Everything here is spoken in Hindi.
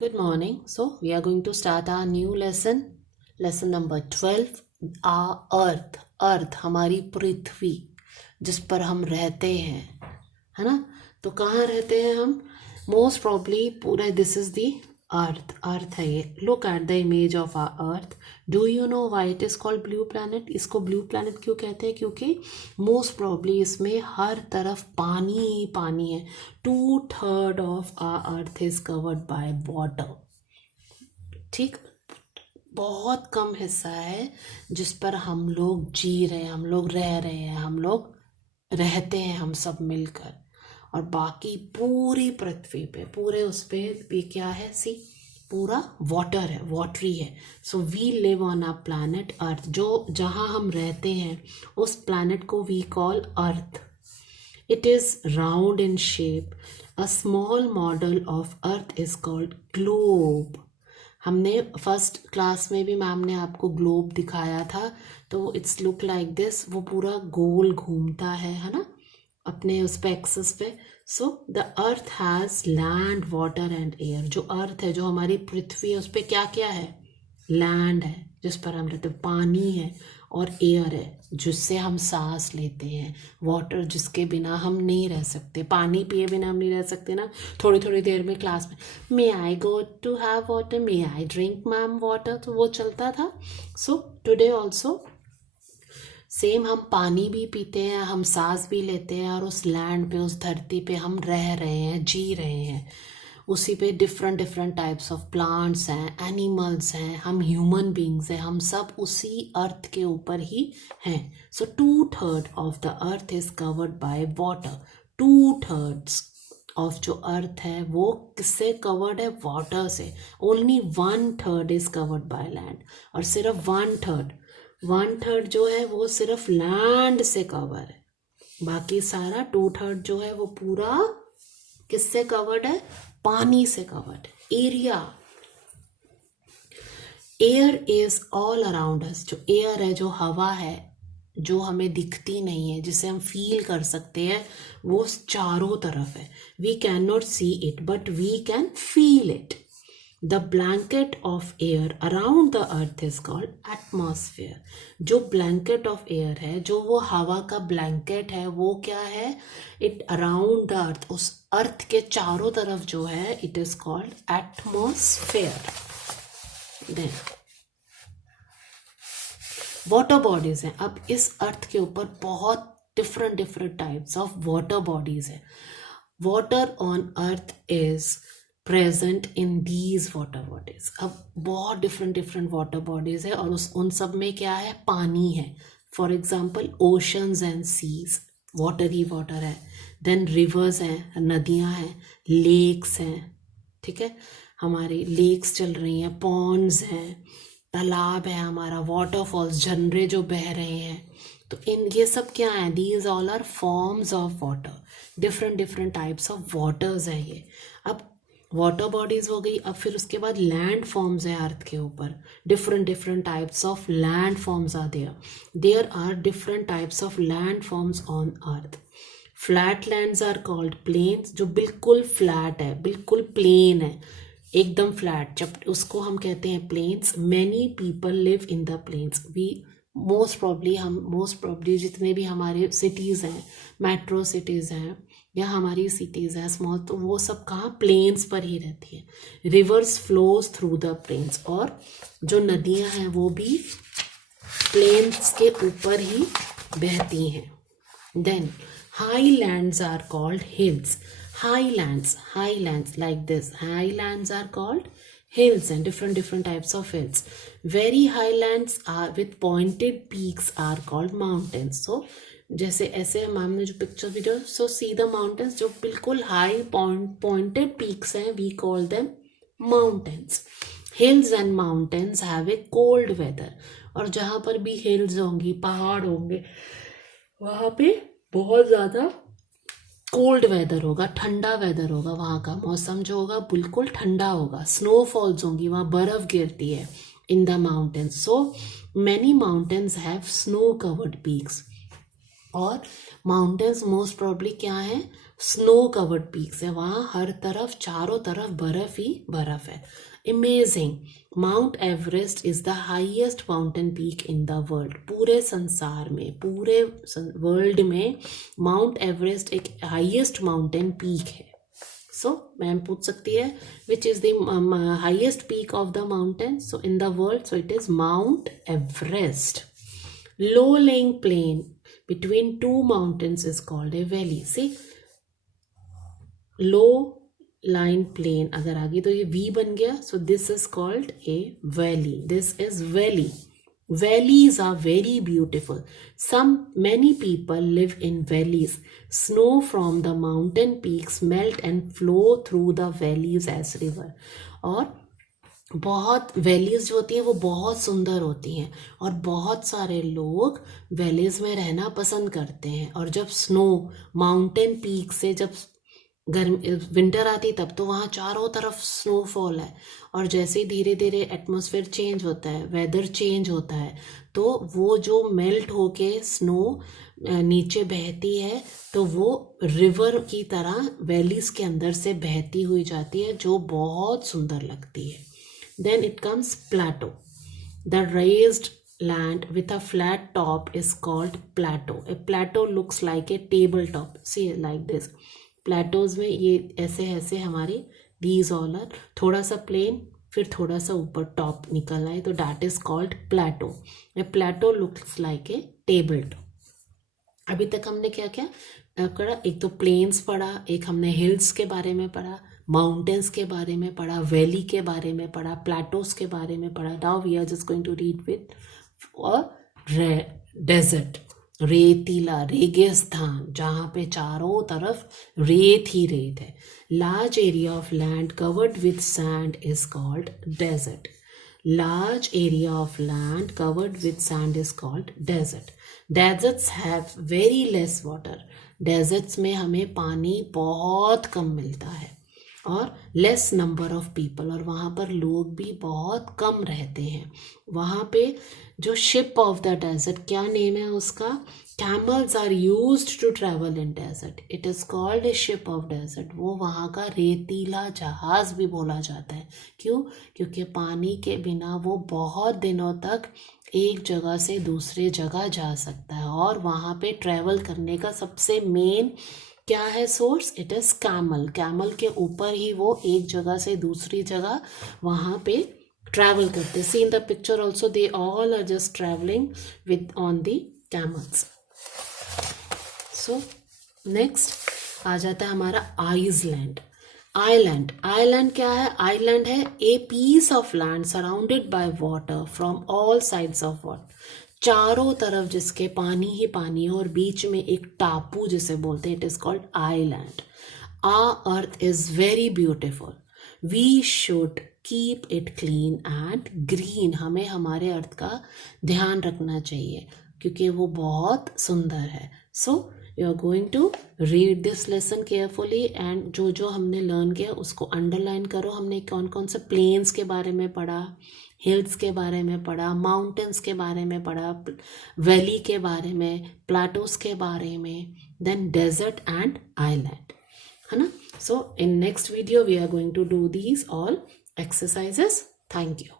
Good morning. So, we are going to start our new lesson number 12. Our earth हमारी पृथ्वी जिस पर हम रहते हैं, है ना? तो कहाँ रहते हैं हम? मोस्ट प्रॉब्ली पूरा दिस इज दी अर्थ है ये. Look at the image of our earth. Do you know why it is called blue planet? इसको ब्लू प्लैनेट क्यों कहते हैं? क्योंकि मोस्ट प्रॉब्ली इसमें हर तरफ पानी ही पानी है. 2/3 of our earth is covered by water. ठीक, बहुत कम हिस्सा है जिस पर हम लोग जी रहे हैं, हम लोग रह रहे हैं, हम लोग रहते हैं, हम सब मिलकर. और बाकी पूरी पृथ्वी पे, पूरे उस पे भी क्या है? सी, पूरा वाटर है, वाटरी है. So we live on a planet earth. जो जहाँ हम रहते हैं उस प्लैनेट को we call earth. It is round in shape. A small model of earth is called globe. हमने फर्स्ट क्लास में भी मैम ने आपको ग्लोब दिखाया था. तो इट्स लुक लाइक दिस. वो पूरा गोल घूमता है ना, अपने उस पे एक्सिस पे. So the earth has land, water and air. जो अर्थ है, जो हमारी पृथ्वी है, उस पे क्या क्या है? लैंड है जिस पर हम रहते हैं, पानी है, और एयर है जिससे हम सांस लेते हैं. वाटर जिसके बिना हम नहीं रह सकते. पानी पिए बिना हम नहीं रह सकते ना. थोड़ी थोड़ी देर में क्लास में may I go to have water, may I drink ma'am water, तो वो चलता था. सो टुडे ऑल्सो सेम, हम पानी भी पीते हैं, हम सांस भी लेते हैं, और उस लैंड पे, उस धरती पे हम रह रहे हैं, जी रहे हैं. उसी पे different different types of plants हैं, एनिमल्स हैं, हम ह्यूमन बींग्स हैं, हम सब उसी अर्थ के ऊपर ही हैं. सो 2/3 of the earth is covered by water. 2/3 of जो अर्थ है वो किससे कवर्ड है? वाटर से. Only 1/3 is covered by land. और सिर्फ 1/3 जो है वो सिर्फ लैंड से कवर है. बाकी सारा 2/3 जो है वो पूरा किससे कवर्ड है? पानी से कवर्ड है. Area. Air is all around us. जो एयर है, जो हवा है, जो हमें दिखती नहीं है, जिसे हम फील कर सकते हैं, वो चारों तरफ है. We can not see it but we can feel it. The blanket of air around the earth is called atmosphere. जो ब्लैंकेट ऑफ एयर है, जो वो हवा का ब्लैंकेट है, वो क्या है? इट अराउंड द अर्थ, उस अर्थ के चारों तरफ जो है, it is called atmosphere. Then water bodies हैं. अब इस अर्थ के ऊपर बहुत different different types of water bodies है. Water on earth is present in these water bodies. अब बहुत डिफरेंट डिफरेंट वाटर बॉडीज है, और उन सब में क्या है? पानी है. For example oceans and seas, water ही वाटर है. देन रिवर्स हैं, नदियां हैं, लेक्स हैं. ठीक है, हमारे लेक्स चल रही हैं, पॉन्ड्स हैं, तालाब है हमारा, वाटरफॉल्स, झरने जो बह रहे हैं. तो इन ये सब क्या है? These all are forms of water. Different different types of waters है ये. अब वाटर बॉडीज हो गई. अब फिर उसके बाद लैंड फॉर्म्स है अर्थ के ऊपर. Different different types of land forms are there. There are different types of land forms on earth. Flat lands are called plains. जो बिल्कुल फ्लैट है, बिल्कुल प्लेन है, एकदम फ्लैट, जब उसको हम कहते हैं plains. Many people live in the plains. We most probably जितने भी हमारे सिटीज़ हैं, मेट्रो सिटीज़ हैं, या हमारी सिटीज़ हैं स्मॉल, तो वो सब कहाँ? प्लेन्स पर ही रहती है. Rivers flows through the plains. और जो नदियाँ हैं वो भी प्लेन्स के ऊपर ही बहती हैं. Then highlands are called hills. Highlands like this. Highlands are called hills, and different types of hills. Very highlands are with pointed peaks are called mountains. So जैसे ऐसे मैम ने जो picture video, so see the mountains, जो बिल्कुल हाई पॉइंटेड पीक्स हैं, we call them mountains. Hills and mountains have a cold weather. और जहाँ पर भी हिल्स होंगी, पहाड़ होंगे, वहाँ पे बहुत ज़्यादा कोल्ड वेदर होगा, ठंडा वेदर होगा. वहाँ का मौसम जो होगा बिल्कुल ठंडा होगा. स्नोफॉल्स होंगी, वहाँ बर्फ़ गिरती है in the mountains. So many mountains have snow covered peaks. और माउंटेन्स मोस्ट प्रॉब्ली क्या है? स्नो कवर्ड पीक्स है, वहाँ हर तरफ चारों तरफ बर्फ ही बर्फ है. Amazing. Mount Everest is the highest mountain peak in the world. पूरे संसार में, पूरे वर्ल्ड में माउंट एवरेस्ट एक हाईएस्ट माउंटेन पीक है. सो मैम पूछ सकती है which is the highest peak of the mountain so in the world. So it is Mount Everest. Low lying plain between two mountains is called a valley. See, low lying plain अगर आगे तो ये V बन गया. So this is called a valley. This is valley. Valleys are very beautiful. Many people live in valleys. Snow from the mountain peaks melt and flow through the valleys as river. और बहुत वैलीज जो होती हैं वो बहुत सुंदर होती हैं और बहुत सारे लोग वैलीज में रहना पसंद करते हैं. और जब स्नो माउंटेन पीक से जब विंटर आती तब तो वहाँ चारों तरफ स्नोफॉल है. और जैसे ही धीरे धीरे एटमॉस्फेयर चेंज होता है, वेदर चेंज होता है, तो वो जो मेल्ट होके स्नो नीचे बहती है तो वो रिवर की तरह वैलीज के अंदर से बहती हुई जाती है जो बहुत सुंदर लगती है. Then it comes plateau. The raised land with a flat top is called plateau. A plateau looks like a tabletop. See, like this. Plateaus में ये ऐसे ऐसे हमारी these all are थोड़ा सा plain फिर थोड़ा सा ऊपर top निकल आए तो that is called plateau. A plateau looks like a tabletop. अभी तक हमने क्या क्या पढ़ा? एक तो प्लेन्स पढ़ा, एक हमने हिल्स के बारे में पढ़ा, माउंटेन्स के बारे में पढ़ा, वैली के बारे में पढ़ा, प्लेटोस के बारे में पढ़ा. Now we are just going to read with desert. रेतीला रेगिस्तान जहाँ पे चारों तरफ रेत ही रेत है. Large area of land covered with sand is called desert. Large area of land covered with sand is called desert. Deserts have very less water. Deserts में हमें पानी बहुत कम मिलता है और लेस नंबर ऑफ पीपल और वहाँ पर लोग भी बहुत कम रहते हैं. वहाँ पे जो शिप ऑफ द डेजर्ट, क्या नेम है उसका? Camels are used to travel in desert. It is called a ship of desert. वो वहाँ का रेतीला जहाज भी बोला जाता है. क्यों? क्योंकि पानी के बिना वो बहुत दिनों तक एक जगह से दूसरे जगह जा सकता है और वहाँ पे ट्रैवल करने का सबसे मेन क्या है source? It is camel. Camel के ऊपर ही वो एक जगह से दूसरी जगह वहाँ पे ट्रैवल करते. See in the picture also they all are just travelling with on the camels. So next आ जाता है हमारा आइसलैंड. आइलैंड. आइलैंड क्या है? आइलैंड है a piece of land surrounded by water from all sides of water. चारों तरफ जिसके पानी ही पानी है और बीच में एक टापू जिसे बोलते हैं. It is called island. Our earth is very beautiful. We should keep it clean and green. हमें हमारे अर्थ का ध्यान रखना चाहिए क्योंकि वो बहुत सुंदर है. So you are going to read this lesson carefully and जो जो हमने लर्न किया उसको अंडरलाइन करो. हमने कौन कौन से प्लेन्स के बारे में पढ़ा, हिल्स के बारे में पढ़ा, माउंटेन्स के बारे में पढ़ा, वैली के बारे में, प्लेटोस के बारे में, देन डेजर्ट एंड आइलैंड, है ना. So in next video we are going to do these all exercises. Thank you.